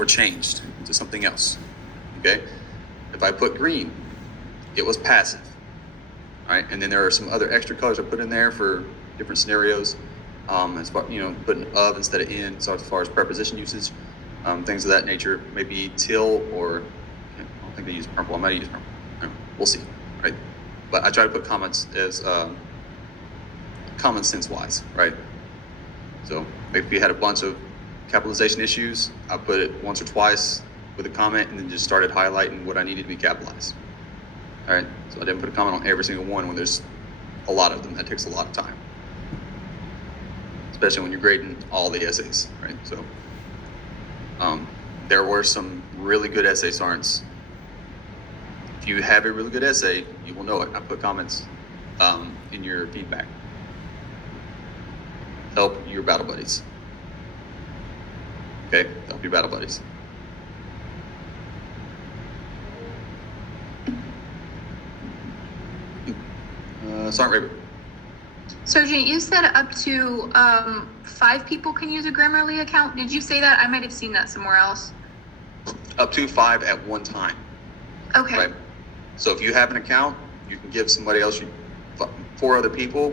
or changed to something else. Okay? If I put green, it was passive. All right, and then there are some other extra colors I put in there for different scenarios. As far, putting of instead of in, so as far as preposition usage, things of that nature, maybe till, or I don't think they use purple. I might use purple. We'll see, right? But I try to put comments as common sense wise, right? So if you had a bunch of capitalization issues, I put it once or twice with a comment and then just started highlighting what I needed to be capitalized. All right, so I didn't put a comment on every single one when there's a lot of them. That takes a lot of time, especially when you're grading all the essays, right? So there were some really good essay SARNs. If you have a really good essay, you will know it. I put comments in your feedback. Help your battle buddies. Okay, help your battle buddies. Sergeant Raber. Sergeant, you said up to 5 people can use a Grammarly account. Did you say that? I might have seen that somewhere else. Up to 5 at one time. Okay. Right? So if you have an account, you can give somebody else, 4 other people,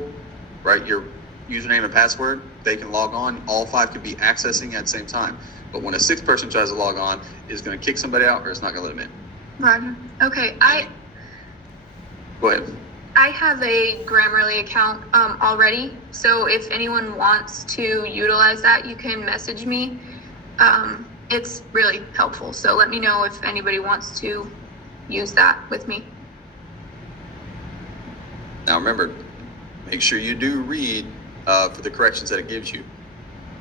right, your username and password, they can log on. All 5 can be accessing at the same time. But when a 6th person tries to log on, it's going to kick somebody out or it's not going to let them in. Roger. Okay. Go ahead. I have a Grammarly account already, so if anyone wants to utilize that, you can message me. It's really helpful, so let me know if anybody wants to use that with me. Now remember, make sure you do read for the corrections that it gives you.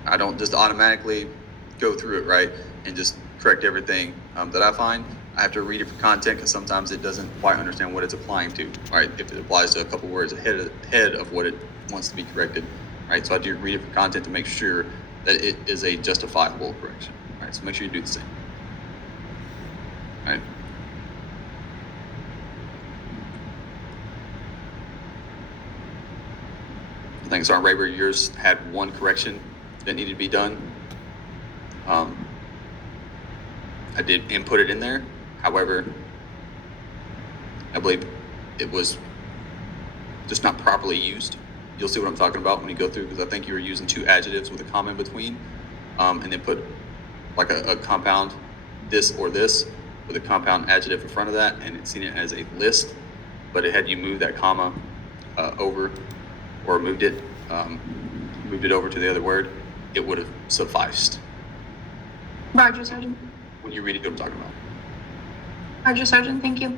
I don't just automatically go through it, right, and just correct everything that I find. I have to read it for content because sometimes it doesn't quite understand what it's applying to, right? If it applies to a couple words ahead of what it wants to be corrected, right? So I do read it for content to make sure that it is a justifiable correction, right? So make sure you do the same, right? I think Sergeant Raber, yours had one correction that needed to be done. I did input it in there. However, I believe it was just not properly used. You'll see what I'm talking about when you go through, because I think you were using 2 adjectives with a comma in between, and then put like a compound, this or this, with a compound adjective in front of that, and it's seen it as a list, but it had you move that comma over, or moved it over to the other word, it would have sufficed. Roger, Sergeant. When you read it, what I'm talking about. Roger, Sergeant. Thank you.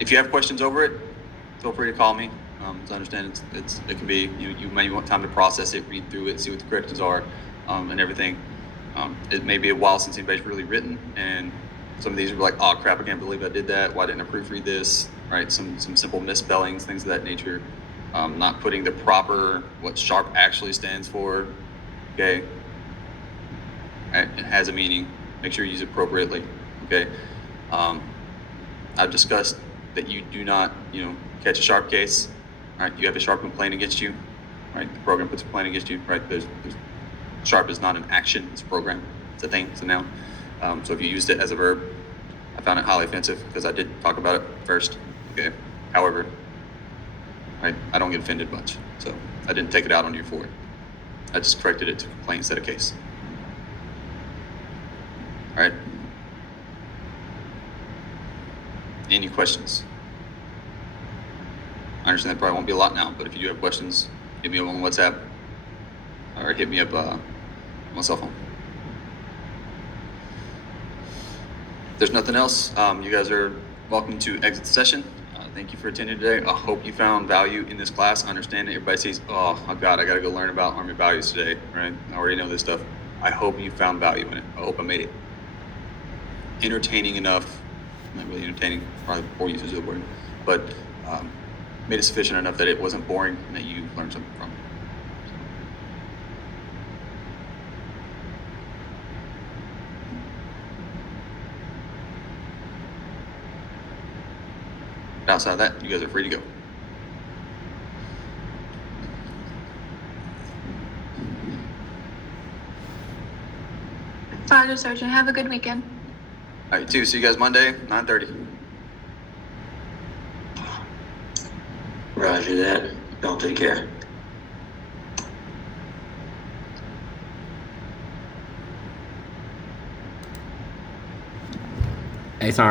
If you have questions over it, feel free to call me. As I understand, it can be, you may want time to process it, read through it, see what the corrections are, and everything. It may be a while since anybody's really written, and some of these are like, oh crap, I can't believe I did that. Why didn't I proofread this? Right? Some simple misspellings, things of that nature. Not putting the proper, what SHARP actually stands for. Okay. Right? It has a meaning. Make sure you use it appropriately. Okay. I've discussed that you do not, catch a SHARP case. Right? You have a SHARP complaint against you. Right? The program puts a complaint against you. Right? There's SHARP is not an action. It's a program. It's a thing. It's a noun. So if you used it as a verb, I found it highly offensive because I did talk about it first. Okay. However, right, I don't get offended much, so I didn't take it out on you for it. I just corrected it to complaint instead of case. All right. Any questions? I understand that probably won't be a lot now, but if you do have questions, hit me up on WhatsApp or hit me up on my cell phone. If there's nothing else, you guys are welcome to exit the session. Thank you for attending today. I hope you found value in this class. I understand that everybody says, oh God, I got to go learn about Army values today, right? I already know this stuff. I hope you found value in it. I hope I made it entertaining enough, not really entertaining, probably poor usage of the word, but made it sufficient enough that it wasn't boring and that you learned something from it. Outside of that, you guys are free to go. Roger, Sergeant. Have a good weekend. All right, see you guys Monday, 9:30. Roger that. Y'all take care. Hey, sorry.